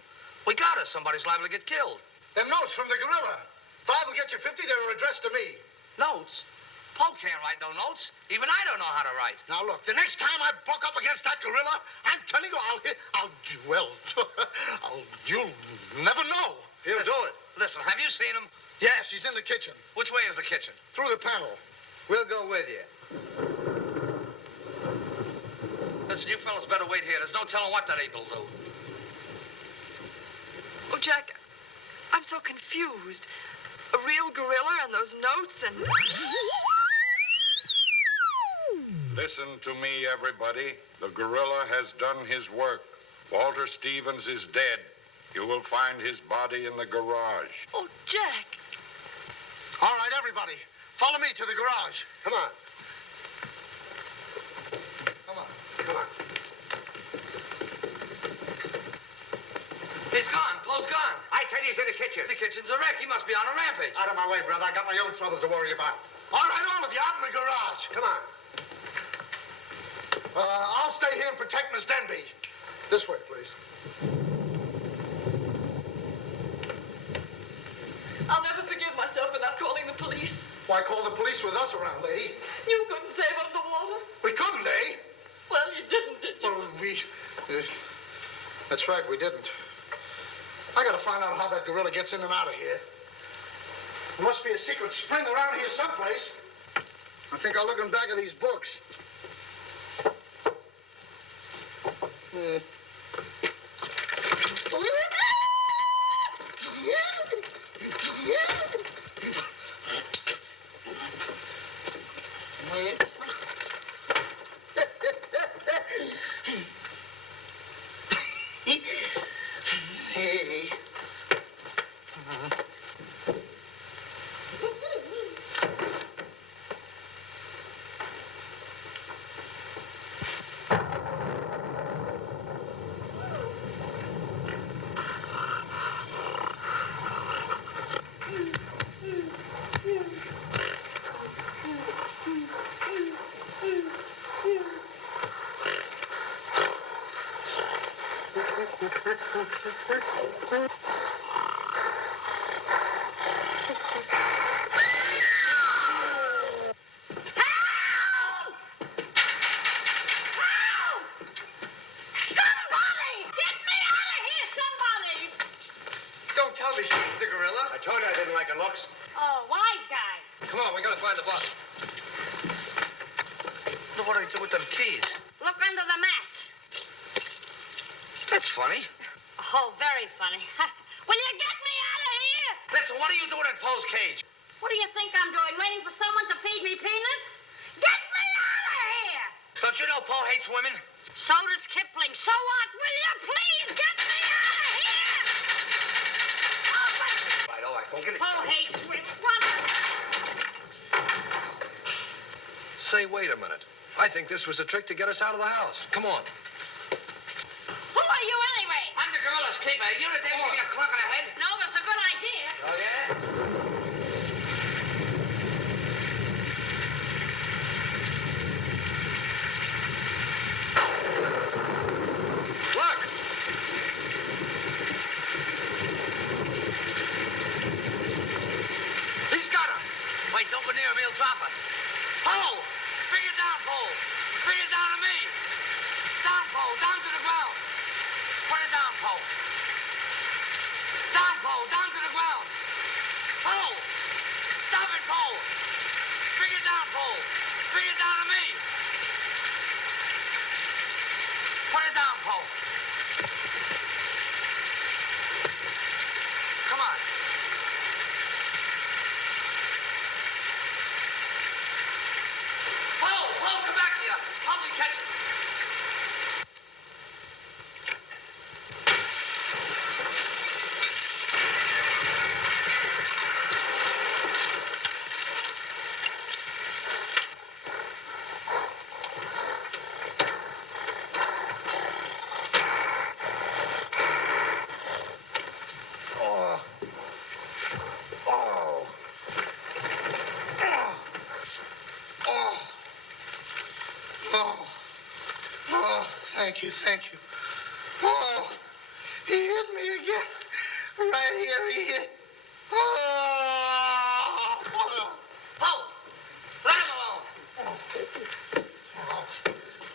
We got us. Somebody's liable to get killed. Them notes from the gorilla. If I will get you 50, they were addressed to me. Notes? Poe can't write no notes. Even I don't know how to write. Now, look, the next time I buck up against that gorilla, I'm telling you, you'll never know. He'll do it. Listen, have you seen him? Yes, he's in the kitchen. Which way is the kitchen? Through the panel. We'll go with you. Listen, you fellas better wait here. There's no telling what that ape will do. Oh, Jack, I'm so confused. A real gorilla and those notes and... Listen to me, everybody. The gorilla has done his work. Walter Stevens is dead. You will find his body in the garage. Oh, Jack. All right, everybody. Follow me to the garage. Come on. Come on. Come on. He's gone. Poe's gone. I tell he's in the kitchen. The kitchen's a wreck. He must be on a rampage. Out of my way, brother. I got my own troubles to worry about. All right, all of you out in the garage. Come on. I'll stay here and protect Miss Denby. This way, please. I'll never forgive myself without calling the police. Why call the police with us around, lady? You couldn't save him the water. We couldn't, eh? Well, you didn't, did you? Well, that's right, we didn't. I gotta find out how that gorilla gets in and out of here. There must be a secret spring around here someplace. I think I'll look in back of these books. Hey. I told you I didn't like her looks. Oh, wise guy. Come on, we gotta find the body. What do I do with them keys? Look under the mat. That's funny. Oh, very funny. Will you get me out of here? Listen, what are you doing in Poe's cage? What do you think I'm doing? Waiting for someone to feed me peanuts? Get me out of here! Don't you know Poe hates women? So does Kipling. So what? Will you please get me out of here? All right, don't get it. Poe hates women. What? Say, wait a minute. I think this was a trick to get us out of the house. Come on. Who are you anyway? I'm the gorilla's keeper. You the day give me a clock on the head? No, but it's a good idea. Oh, yeah? Look! He's got her. Wait, don't go near him. He'll drop her. Poe! Bring it down, Poe. Bring it down to me. Down, Poe. Down to the ground. Put it down, Poe. Down, Poe. Down to the ground. Poe! Stop it, Poe. Bring it down, Poe. Bring it down to me. Put it down, Poe. Come on. Poe, come back here. Help me catch it. Thank you. Oh, he hit me again. Right here, he hit. Oh! Poe! Let him alone.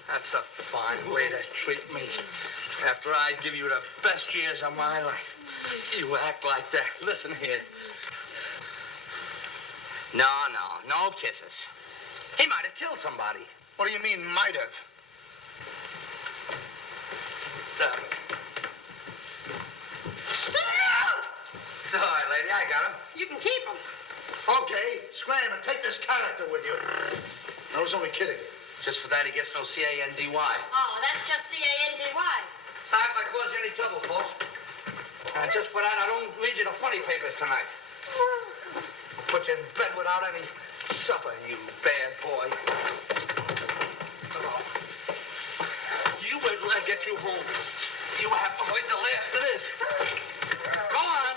That's a fine way to treat me. After I give you the best years of my life, you act like that. Listen here. No kisses. He might have killed somebody. What do you mean, might have? It's all right, lady. I got him. You can keep him. Okay, scram and take this character with you. I was only kidding. Just for that, he gets no C-A-N-D-Y. Oh, that's just C-A-N-D-Y. Sorry if I caused you any trouble, folks. Just for that, I don't read you the funny papers tonight. I'll put you in bed without any supper, you bad boy. Oh. You wait till I get you home. You have to wait till the last of this. Go on.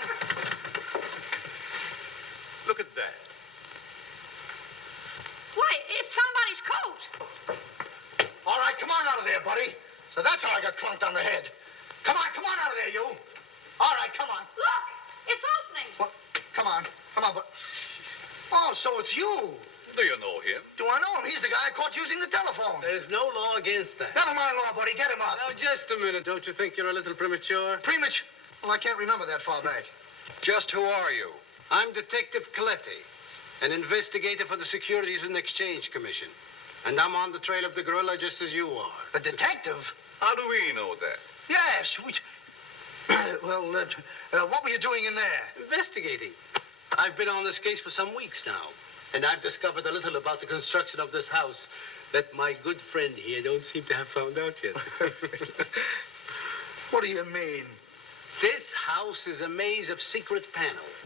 So it's you. Do you know him? Do I know him? He's the guy I caught using the telephone. There's no law against that. Never mind law, buddy. Get him up. Now, just a minute. Don't you think you're a little premature? Premature? Well, I can't remember that far back. Just who are you? I'm Detective Coletti, an investigator for the Securities and Exchange Commission. And I'm on the trail of the gorilla just as you are. A detective? How do we know that? Yes. Well, what were you doing in there? Investigating. I've been on this case for some weeks now. And I've discovered a little about the construction of this house that my good friend here don't seem to have found out yet. What do you mean? This house is a maze of secret panels.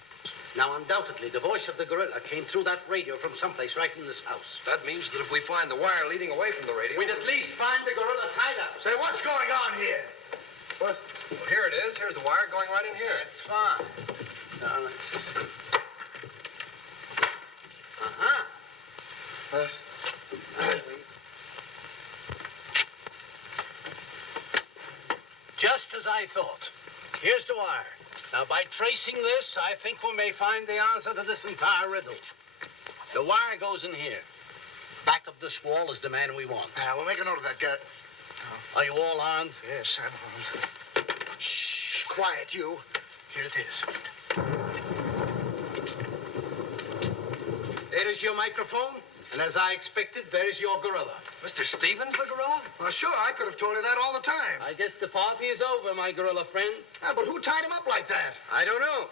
Now, undoubtedly, the voice of the gorilla came through that radio from someplace right in this house. That means that if we find the wire leading away from the radio... We'd at least find the gorilla's hideout. Say, what's going on here? What? Well, here it is. Here's the wire going right in here. That's fine. Now, let's see. Just as I thought. Here's the wire. Now, by tracing this, I think we may find the answer to this entire riddle. The wire goes in here. Back of this wall is the man we want. We'll make a note of that, Garrett. Are you all armed? Yes, I'm armed. Shh, quiet, you. Here it is. There is your microphone, and as I expected, there is your gorilla. Mr. Stevens, the gorilla? Well, sure, I could have told you that all the time. I guess the party is over, my gorilla friend. But who tied him up like that? I don't know.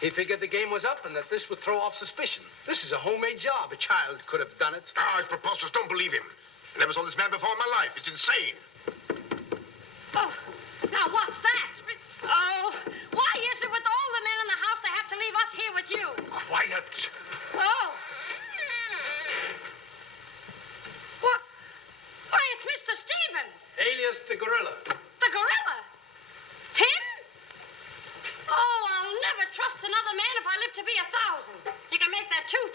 He figured the game was up and that this would throw off suspicion. This is a homemade job. A child could have done it. It's preposterous. Don't believe him. I never saw this man before in my life. It's insane. Oh, now what's that? Oh, why is it with all the men in the house they have to leave us here with you? Quiet. Oh. What? Why, it's Mr. Stevens. Alias the gorilla. The gorilla? Him? Oh, I'll never trust another man if I live to be 1,000. You can make that 2,000.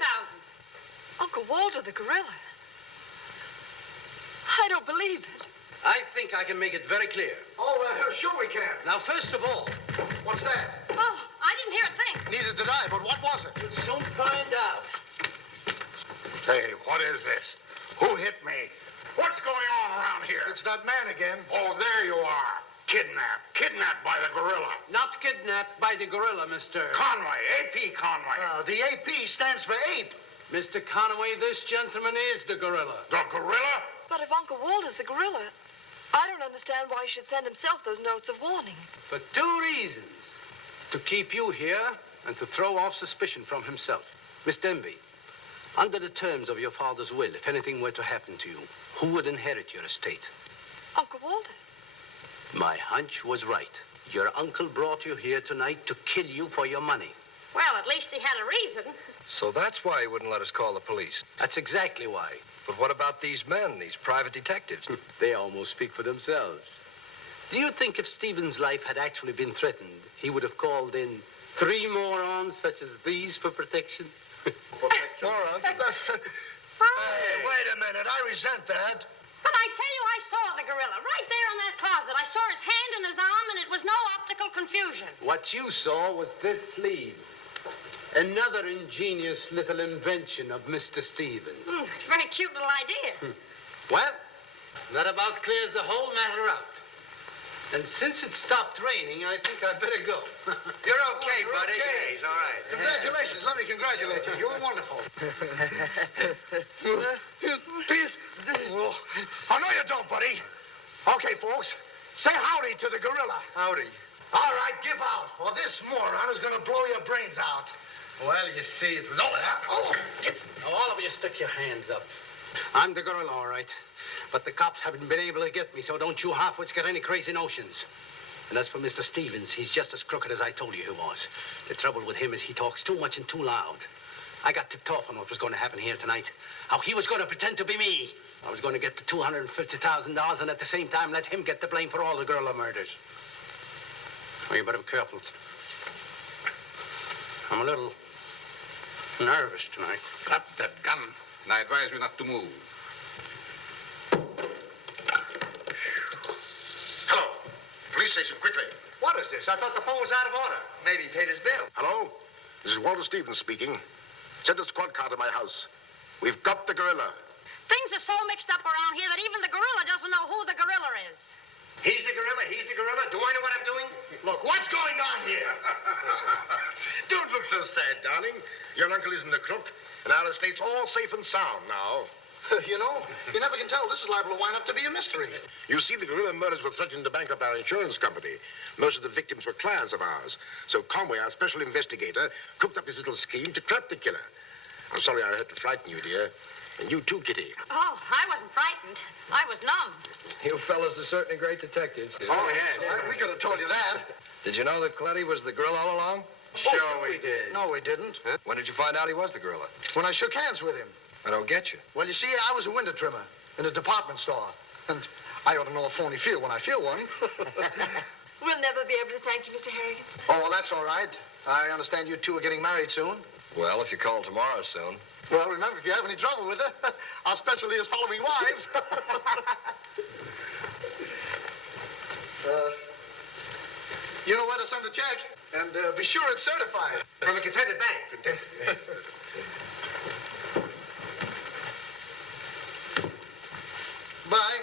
Uncle Walter, the gorilla. I don't believe it. I think I can make it very clear. Oh, sure we can. Now, first of all, What's that? Oh, I didn't hear a thing. Neither did I, but what was it? we'll soon find out. Hey, what is this? Who hit me? What's going on around here? It's that man again. Oh, there you are. Kidnapped. Kidnapped by the gorilla. Not kidnapped by the gorilla, Mr. Conway. AP Conway. The AP stands for ape. Mr. Conway, this gentleman is the gorilla. The gorilla? But if Uncle Walter's the gorilla, I don't understand why he should send himself those notes of warning. For two reasons. To keep you here and to throw off suspicion from himself. Miss Denby, under the terms of your father's will, if anything were to happen to you, who would inherit your estate? Uncle Walter. My hunch was right. Your uncle brought you here tonight to kill you for your money. Well, at least he had a reason. So that's why he wouldn't let us call the police. That's exactly why. But what about these men, these private detectives? They almost speak for themselves. Do you think if Stephen's life had actually been threatened, he would have called in 3 morons such as these for protection? Morons? Hey, wait a minute. I resent that. But I tell you, I saw the gorilla right there in that closet. I saw his hand and his arm, and it was no optical confusion. What you saw was this sleeve. Another ingenious little invention of Mr. Stevens. It's a very cute little idea. Well, that about clears the whole matter out. And since it stopped raining, I think I'd better go. You're okay, buddy. okay. He's all right. Congratulations. Let me congratulate you. You were wonderful. Oh, no, you don't, buddy. Okay, folks. Say howdy to the gorilla. Howdy. All right, give out, or this moron is going to blow your brains out. Well, you see, it was all that. Oh. Now, all of you stick your hands up. I'm the gorilla, all right. But the cops haven't been able to get me, so don't you halfwits get any crazy notions. And as for Mr. Stevens, he's just as crooked as I told you he was. The trouble with him is he talks too much and too loud. I got tipped off on what was going to happen here tonight. How he was going to pretend to be me. I was going to get the $250,000 and at the same time let him get the blame for all the gorilla murders. Well, you better be careful. I'm a little nervous tonight. Drop that gun, and I advise you not to move. Hello. Police station, quickly. What is this? I thought the phone was out of order. Maybe he paid his bill. Hello? This is Walter Stevens speaking. Send a squad car to my house. We've got the gorilla. Things are so mixed up around here that even the gorilla doesn't know who the gorilla is. He's the gorilla. He's the gorilla. Do I know what I'm doing? Look, what's going on here? Don't look so sad, darling. Your uncle isn't a crook, and our estate's all safe and sound now. You know, you never can tell. This is liable to wind up to be a mystery. You see, the gorilla murders were threatening to bankrupt our insurance company. Most of the victims were clients of ours. So Conway, our special investigator, cooked up his little scheme to trap the killer. I'm sorry I had to frighten you, dear. And you too, Kitty. Oh, I wasn't frightened. I was numb. You fellas are certainly great detectives. Oh, yes. We could have told you that. Did you know that Coletti was the gorilla all along? Sure we did. No, we didn't. Huh? When did you find out he was the gorilla? When I shook hands with him. I don't get you. Well, you see, I was a window trimmer in a department store. And I ought to know a phony feel when I feel one. We'll never be able to thank you, Mr. Harrigan. Oh, well, that's all right. I understand you two are getting married soon. Well, if you call tomorrow soon. Well, remember, if you have any trouble with her, our specialty is following wives. You know where to send the check, and be sure it's certified. From a contented bank. Bye.